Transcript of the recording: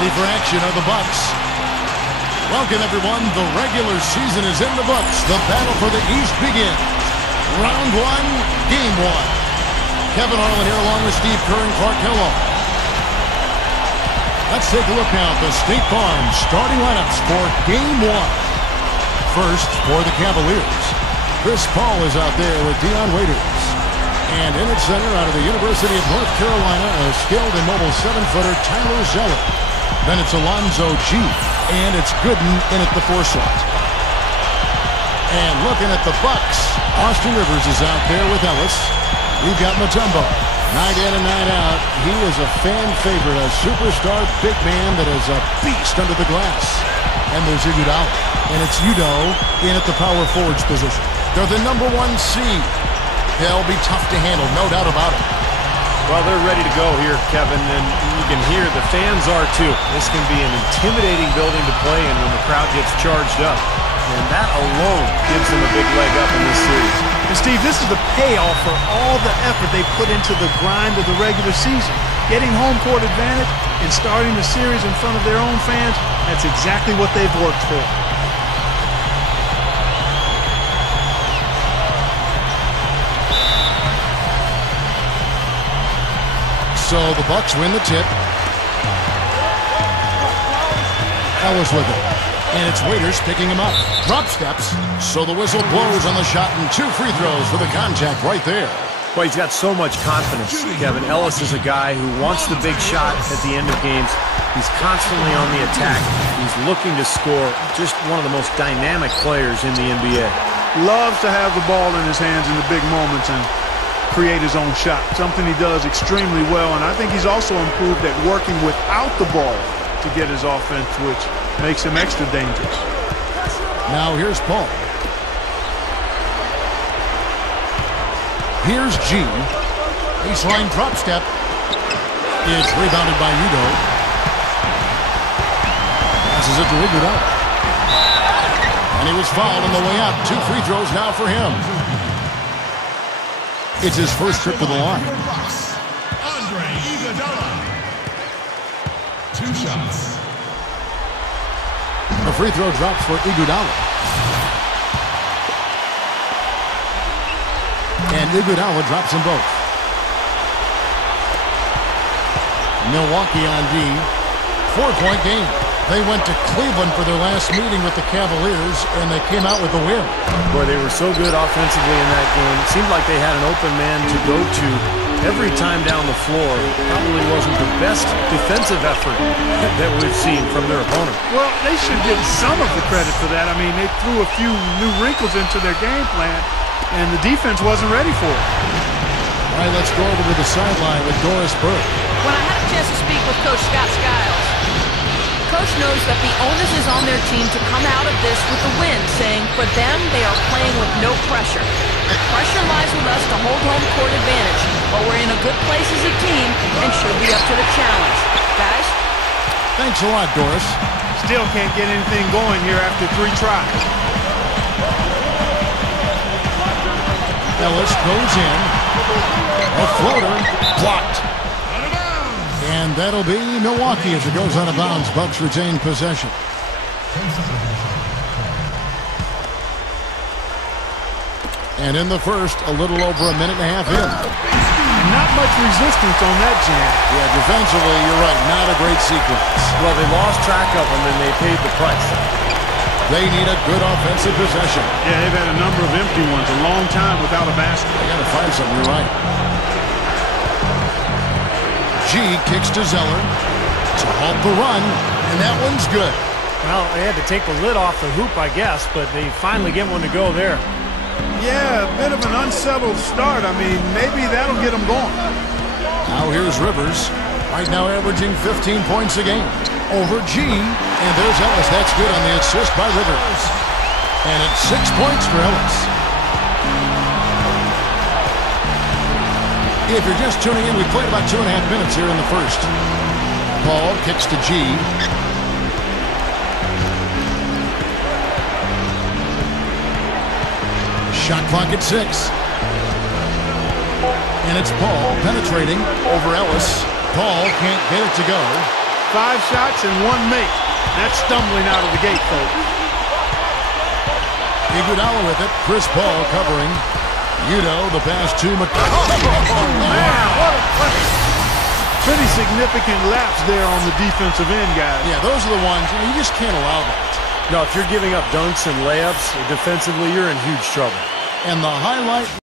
Ready for action are the Bucks. Welcome, everyone. The regular season is in the books. The battle for the East begins. Round one, game one. Kevin Harlan here along with Steve Kerr and Clark Kellogg. Let's take a look now at the State Farm starting lineups for game one. First, for the Cavaliers, Chris Paul is out there with Dion Waiters. And in its center, out of the University of North Carolina, a skilled and mobile 7-footer, Tyler Zeller. Then it's Alonzo G. And it's Gooden in at the 4 slot. And looking at the Bucks, Austin Rivers is out there with Ellis. We've got Mutombo. Night in and night out, he is a fan favorite, a superstar big man that is a beast under the glass. And there's Iguodala. And it's Udo in at the power forwards position. They're the #1 seed. They'll be tough to handle, no doubt about it. Well, they're ready to go here, Kevin, and you can hear the fans are too. This can be an intimidating building to play in when the crowd gets charged up. And that alone gives them a big leg up in this series. And Steve, this is the payoff for all the effort they put into the grind of the regular season. Getting home court advantage and starting the series in front of their own fans, that's exactly what they've worked for. So the Bucks win the tip. Ellis with it. And it's Waiters picking him up. Drop steps. So the whistle blows on the shot and 2 free throws for the contact right there. Well, he's got so much confidence, Kevin. Ellis is a guy who wants the big shot at the end of games. He's constantly on the attack. He's looking to score. Just one of the most dynamic players in the NBA. Loves to have the ball in his hands in the big moments and create his own shot, something he does extremely well, and I think he's also improved at working without the ball to get his offense, which makes him extra dangerous. Now here's Paul. Here's G. Baseline drop step. It's rebounded by Udo. Passes it to Iguodala. And he was fouled on the way up. 2 free throws now for him. It's his first trip to the line. 2 shots. The free throw drops for Iguodala. And Iguodala drops them both. Milwaukee on D. 4-point game. They went to Cleveland for their last meeting with the Cavaliers, and they came out with a win. Boy, they were so good offensively in that game. It seemed like they had an open man to go to every time down the floor. Probably wasn't the best defensive effort that we've seen from their opponent. Well, they should get some of the credit for that. I mean, they threw a few new wrinkles into their game plan, and the defense wasn't ready for it. All right, let's go over to the sideline with Doris Burke. When I had a chance to speak with Coach Scott Skiles, Coach knows that the onus is on their team to come out of this with a win, saying for them, they are playing with no pressure. The pressure lies with us to hold home court advantage, but we're in a good place as a team and should be up to the challenge. Guys? Thanks a lot, Doris. Still can't get anything going here after 3 tries. Ellis goes in. A floater blocked. And that'll be Milwaukee as it goes out of bounds. Bucks retain possession. And in the first, a little over a minute and a half in. Not much resistance on that jam. Yeah, defensively, you're right. Not a great sequence. Well, they lost track of them, and they paid the price. They need a good offensive possession. Yeah, they've had a number of empty ones, a long time without a basket. They got to find something, you're right. G kicks to Zeller to halt the run, and that one's good. Well, they had to take the lid off the hoop, I guess, but they finally get one to go there. Yeah, a bit of an unsettled start. I mean, maybe that'll get them going. Now here's Rivers. Right now averaging 15 points a game. Over G, and there's Ellis. That's good on the assist by Rivers. And it's 6 points for Ellis. If you're just tuning in, we played about 2.5 minutes here in the first. Paul kicks to G. Shot clock at 6. And it's Paul penetrating over Ellis. Paul can't get it to go. 5 shots and 1 make. That's stumbling out of the gate, folks. Iguodala with it. Chris Paul covering. The pass to McCollum. Oh, man, what a play. Pretty significant laps there on the defensive end, guys. Yeah, those are the ones, you just can't allow that. No, if you're giving up dunks and layups defensively, you're in huge trouble. And the highlight